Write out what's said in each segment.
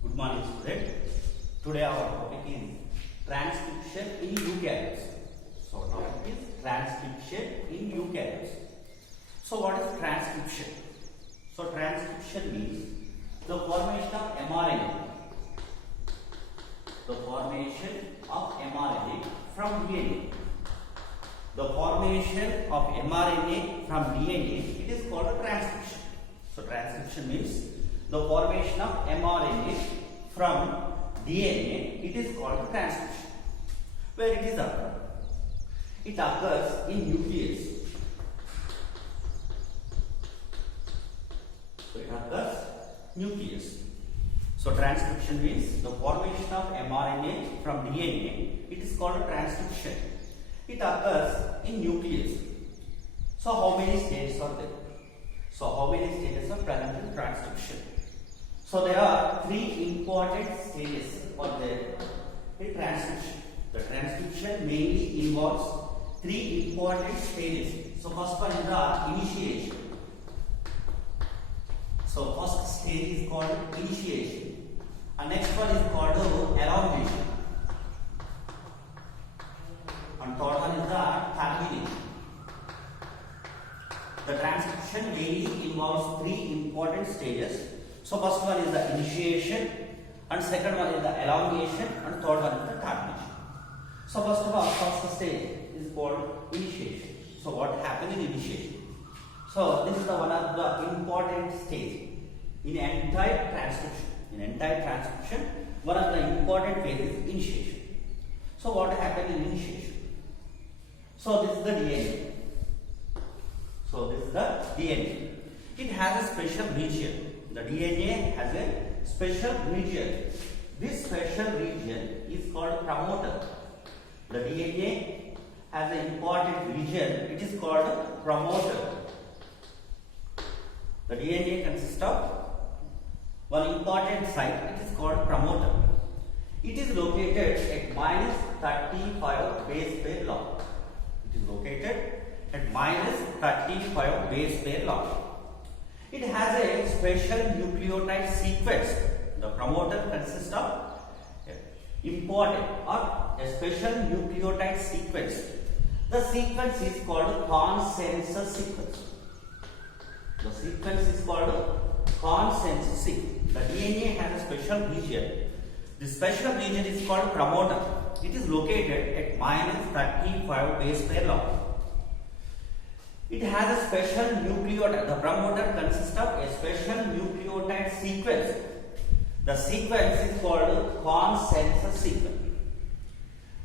Good morning, student. Today our topic is transcription in eukaryotes. So topic is transcription in eukaryotes. So what is transcription? So transcription means the formation of mRNA. The formation of mRNA from DNA. The formation of mRNA from DNA, it is called a transcription. So transcription means the formation of mRNA from DNA, it is called transcription. Where it is occur? It occurs in nucleus. So it occurs nucleus. So transcription means the formation of mRNA from DNA, it is called transcription. It occurs in nucleus. So how many stages are there? So how many stages are present in transcription? So there are three important stages for the transcription. The transcription mainly involves three important stages. So first one is the initiation. So first stage is called initiation. And next one is called elongation. And third one is the termination. The transcription mainly involves three important stages. So first one is the initiation, and second one is the elongation, and third one is the termination. So first of all, first stage is called initiation. So what happens in initiation? So this is the one of the important stage in entire transcription. In entire transcription, one of the important phases is initiation. So what happens in initiation? So this is the DNA. So this is the DNA. It has a special region. The DNA has a special region. This special region is called promoter. The DNA has an important region. It is called promoter. The DNA consists of one important site. It is called promoter. It is located at minus 35 base pair long. It is located at minus 35 base pair long. It has a special nucleotide sequence. The promoter consists of important or a special nucleotide sequence. The sequence is called consensus sequence. The sequence is called consensus sequence. The DNA has a special region. The special region is called promoter. It is located at minus 35 base pair long. It has a special nucleotide. The promoter consists of a special nucleotide sequence. The sequence is called consensus sequence.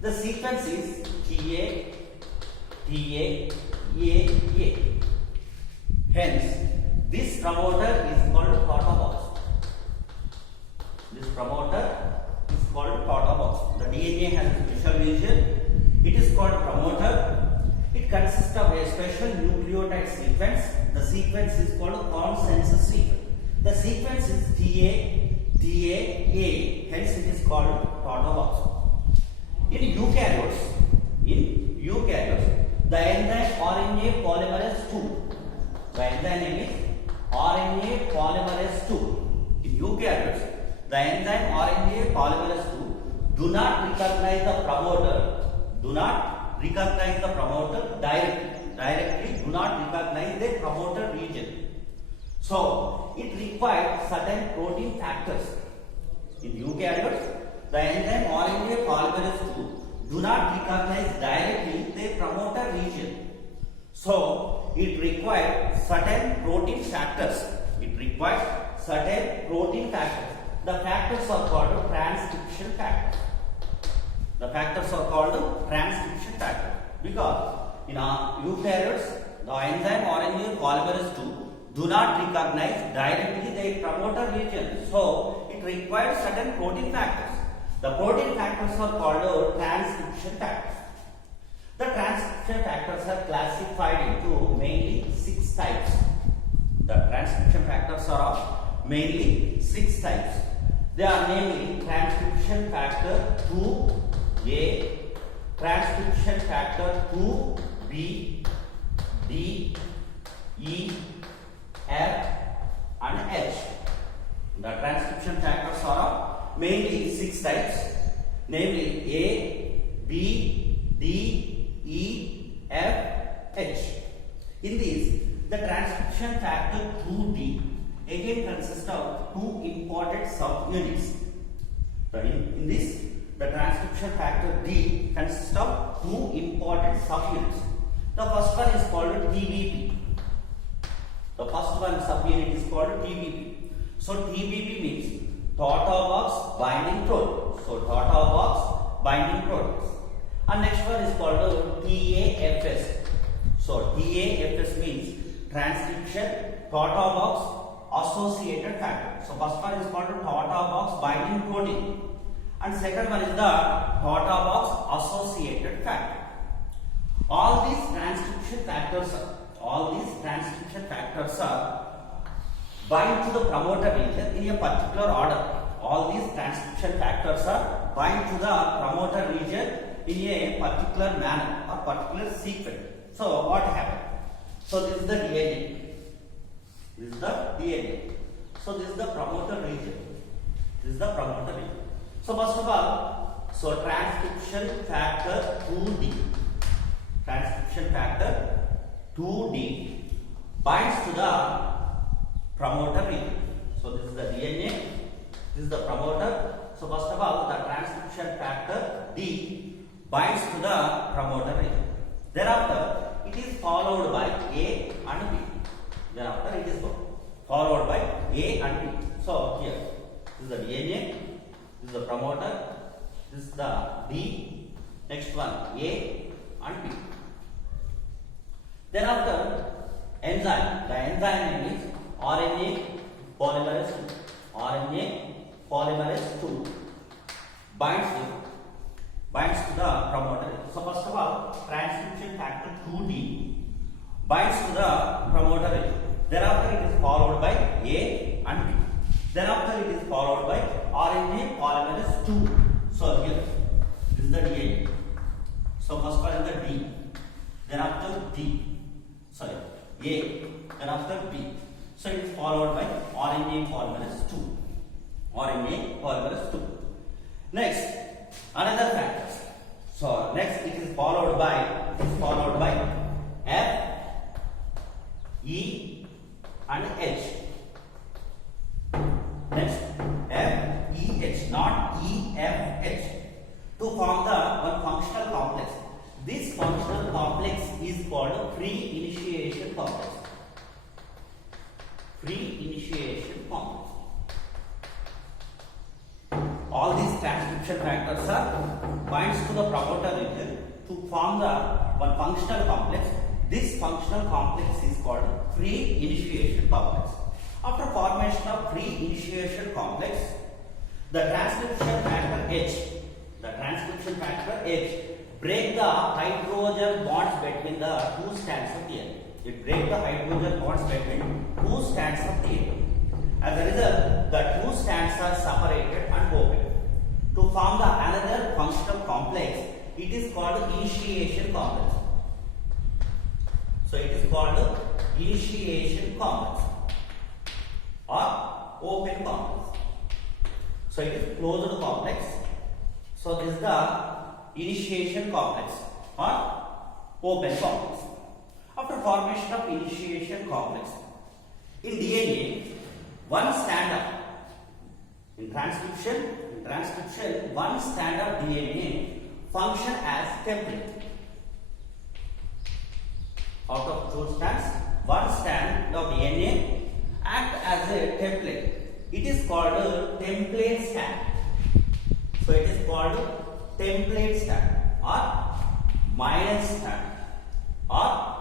The sequence is TA, TA, AA. Hence, this promoter is called protobox. This promoter is called protobox. The DNA has a special region. It is called promoter. It consists of a special nucleotide sequence. The sequence is called consensus sequence. The sequence is TA, TA, hence it is called protobox. In eukaryotes, the enzyme RNA polymerase II. The enzyme name is RNA polymerase II. In eukaryotes, the enzyme RNA polymerase II do not recognize the promoter. Do not recognize the promoter directly do not recognize the promoter region. So it requires certain protein factors. In eukaryotes, the enzyme RNA polymerase II do not recognize directly the promoter region. So it requires certain protein factors. It requires certain protein factors. The factors are called transcription factors. The factors are called transcription factors because in eukaryotes, the enzyme RNA polymerase II do not recognize directly the promoter region. So it requires certain protein factors. The protein factors are called transcription factors. The transcription factors are classified into mainly 6 types. The transcription factors are of mainly 6 types. They are namely transcription factor 2A, transcription factor 2B, D, E, F and H. The transcription factors are mainly 6 types, namely A, B, D, E, F, H. In these, the transcription factor 2D again consists of 2 important subunits. In this, the transcription factor D consists of 2 important subunits. The first one is called TBP. The first one subunit is called TBP. So TBP means Tata box binding protein. So Tata box binding proteins. And next one is called TAFS. So TAFS means transcription Tata box associated factor. So first one is called Tata box binding protein, and second one is the Tata box associated factor. All these transcription factors are bind to the promoter region in a particular order. All these transcription factors are bind to the promoter region in a particular manner or particular sequence. So what happened? So this is the DNA. This is the DNA. So this is the promoter region. This is the promoter region. So first of all, so transcription factor 2D. Transcription factor 2D binds to the promoter region. So this is the DNA. This is the promoter. So first of all, the transcription factor D binds to the promoter region. Thereafter, it is followed by A and B. Thereafter, it is followed by A and B. So here, this is the DNA, this is the promoter, this is the D, next one A and B. Thereafter, enzyme. The enzyme name is RNA polymerase 2. RNA polymerase 2 binds to the promoter. So first of all, transcription factor 2D binds to the promoter region. Thereafter, it is followed by A and B. Thereafter, it is followed by RNA polymerase 2. So here, this is the DNA. So first one is the D. Thereafter A. Thereafter B. So it is followed by RNA polymerase 2. RNA polymerase 2. Next, another factors. So next it is followed by F, E and H. Next F, E, H, not E, F, H, to form the one functional complex. This functional complex is called free initiation complex. Free initiation complex. All these transcription factors are binds to the promoter region to form the one functional complex. This functional complex is called free initiation complex. After formation of free initiation complex, the transcription factor H break the hydrogen bonds between the two strands of DNA. It breaks the hydrogen bonds between two strands of DNA. As a result, the two strands are separated and open. To form the another functional complex, it is called initiation complex. So it is called initiation complex or open complex. So it is closed complex. So this is the initiation complex or open complex. After formation of initiation complex, in DNA, one strand of in transcription, one strand of DNA function as template. Out of two strands, one strand of DNA act as a template. It is called a template strand. So it is called template strand or minus strand or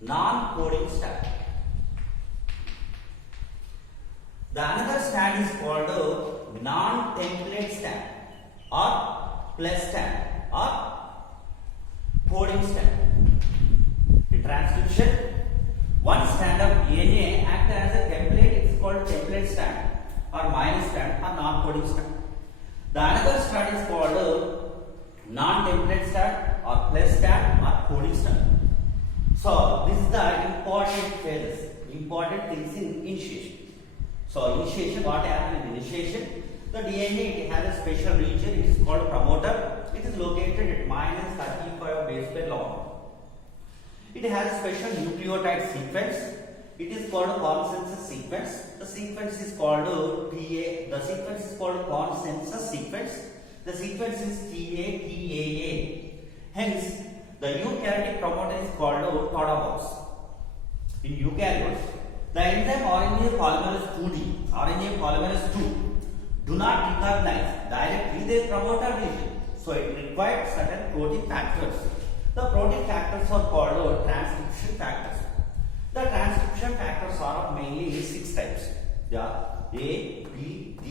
non-coding strand. The another strand is called non-template strand or plus strand or coding strand. In transcription, one strand of DNA acts as a template. It is called template strand or minus strand or non-coding strand. The another strand is called non-template strand or plus strand or coding strand. So this is the important phases, important things in initiation. So initiation, what happens in initiation? The DNA, it has a special region, it is called promoter. It is located at -35 base pair long. It has a special nucleotide sequence. It is called consensus sequence. The sequence is called TA. The sequence is called consensus sequence. The sequence is TATAA. Hence, the eukaryotic promoter is called Toda box. In eukaryotes, the enzyme RNA polymerase II do not recognize directly their promoter region. So it requires certain protein factors. The protein factors are called transcription factors. The transcription factors are mainly 6 types. They are A, B, D,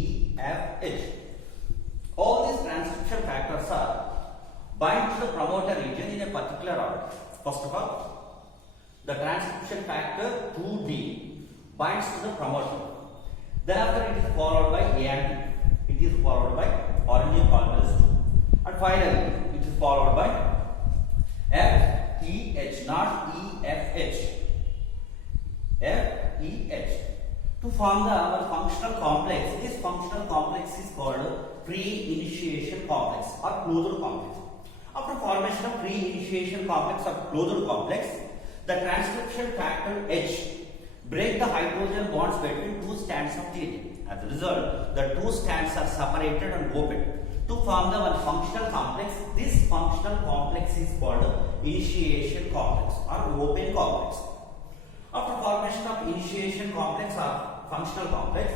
E, F, H. All these transcription factors are bind to the promoter region in a particular order. First of all, the transcription factor 2B binds to the promoter. Thereafter, it is followed by A and B. It is followed by RNA polymerase II. And finally, it is followed by F, E, H, not E, F, H. F, E, H. To form the functional complex, this functional complex is called pre-initiation complex or closure complex. After formation of pre-initiation complex or closure complex, the transcription factor H break the hydrogen bonds between two strands of DNA. As a result, the two strands are separated and opened to form the one functional complex. This functional complex is called initiation complex or open complex. After formation of initiation complex or functional complex,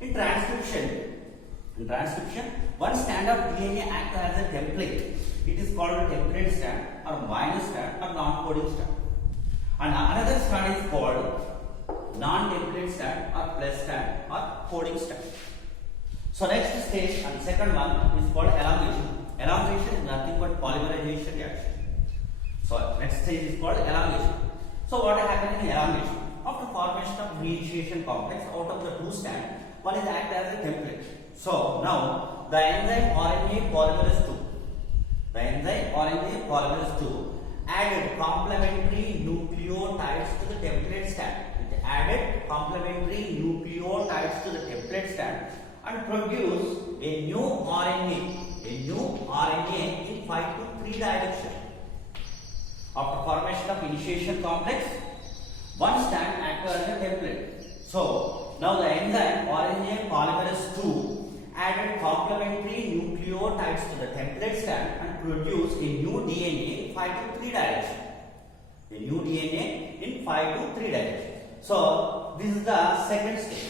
in transcription, one strand of DNA acts as a template. It is called a template strand or minus strand or non-coding strand. And another strand is called non-template strand or plus strand or coding strand. So next stage and second one is called elongation. Elongation is nothing but polymerization reaction. So next stage is called elongation. So what happens in elongation? After formation of reinitiation complex, out of the two strands, one is act as a template. So now the enzyme RNA polymerase II. The enzyme RNA polymerase II added complementary nucleotides to the template strand. It added complementary nucleotides to the template strand and produced a new RNA in 5 to 3 direction. After formation of initiation complex, one strand acts as a template. So now the enzyme RNA polymerase II added complementary nucleotides to the template strand and produced a new DNA in 5 to 3 direction. A new DNA in 5 to 3 direction. So this is the second stage,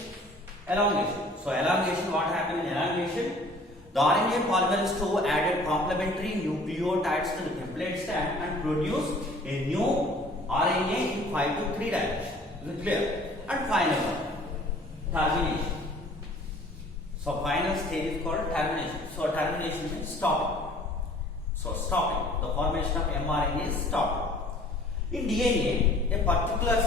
elongation. So elongation, what happened in elongation? The RNA polymerase II added complementary nucleotides to the template strand and produced a new RNA in 5 to 3 direction. Is it clear? And final one, termination. So final stage is called termination. So termination means stopping. So stopping. The formation of mRNA is stopped. In DNA, a particular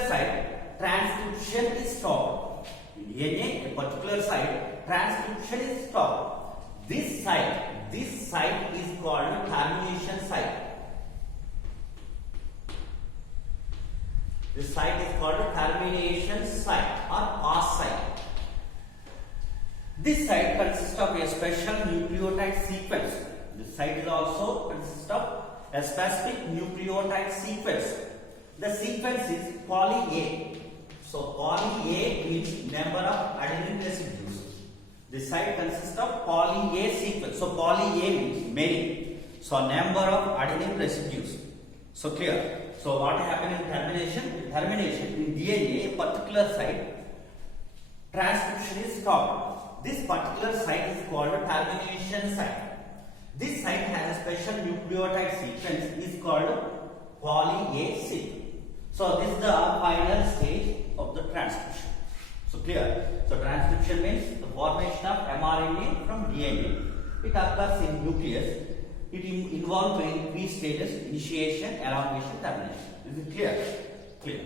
site, transcription is stopped. In DNA, a particular site, transcription is stopped. This site is called termination site. This site is called termination site or pass site. This site consists of a special nucleotide sequence. This site is also consists of a specific nucleotide sequence. The sequence is poly A. So poly A means number of adenine residues. This site consists of poly A sequence. So poly A means many. So number of adenine residues. So clear. So what happened in termination? In termination, in DNA, a particular site, transcription is stopped. This particular site is called a termination site. This site has a special nucleotide sequence is called poly A sequence. So this is the final stage of the transcription. So clear. So transcription means the formation of mRNA from DNA. It occurs in nucleus. It involves 3 stages: initiation, elongation, termination. Is it clear? Clear.